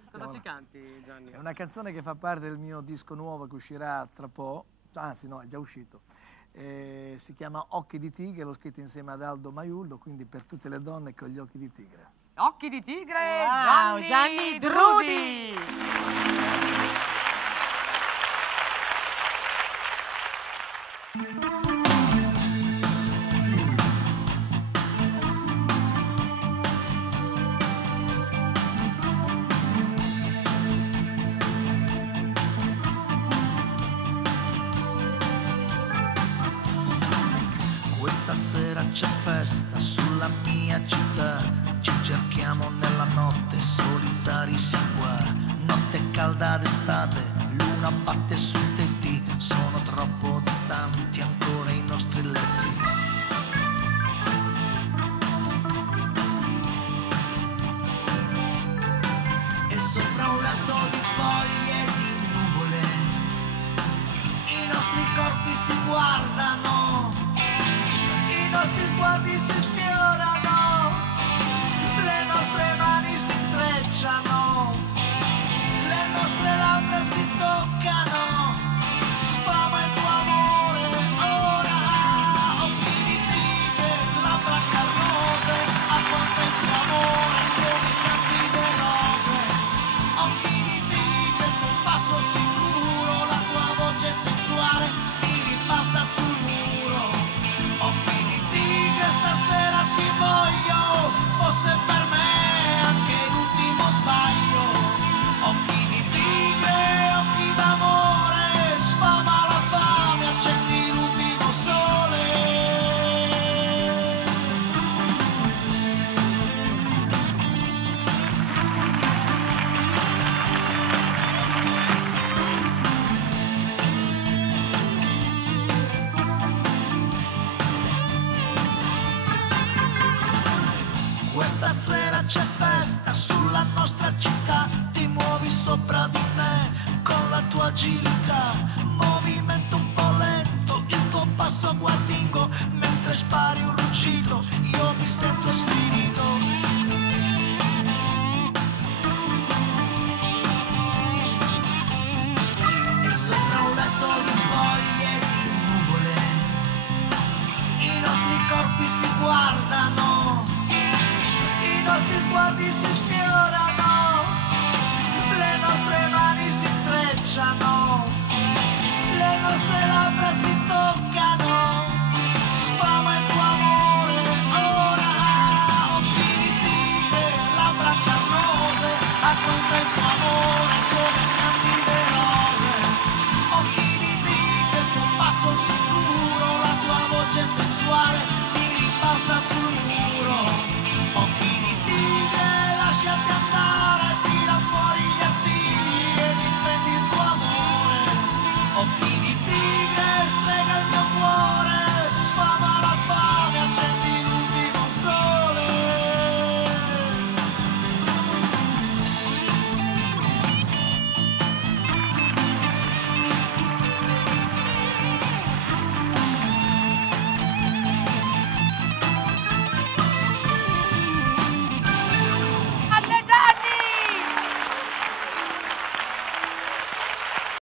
sì? Cosa ci canti, Gianni? È una canzone che fa parte del mio disco nuovo che uscirà tra po', anzi no, è già uscito. Si chiama Occhi di Tigre, l'ho scritto insieme ad Aldo Maiullo, quindi per tutte le donne con gli occhi di tigre. Occhi di tigre, Wow, Gianni Drudi! Questa sera c'è festa sulla mia città, ci cerchiamo nella notte, solitari si qua. Notte calda d'estate, luna batte sui tetti, sono troppo distanti ancora i nostri letti. E sopra un letto di foglie e di nuvole, i nostri corpi si guardano, i nostri sguardi si sfiorano, le nostre mani si intrecciano, le nostre labbra si toccano, sfama il tuo amore ora. Occhi di tigre, labbra carnose, a quanto il tuo amore come candide rose. Occhi di tigre, il tuo passo sicuro, la tua voce sensuale mi rimbalza sul muro. Occhi di tigre, stasera ti voglio, fosse per me anche l'ultimo sbaglio. Occhi di tigre, occhi d'amore, sfama la fame, accendi l'ultimo sole. Questa sera c'è festa sulla nostra città, ti muovi sopra di me con la tua agilità, movimento un po' lento, il tuo passo guardingo, mentre spari un ruggito, io mi sento sfinito. E sopra un letto di foglie e di nuvole, i nostri corpi si guardano, i nostri sguardi si sfiorano, le nostre mani si intrecciano, le nostre labbra si toccano, sfama il tuo amore ora. Occhi di tigre, labbra carnose, a quanto il tuo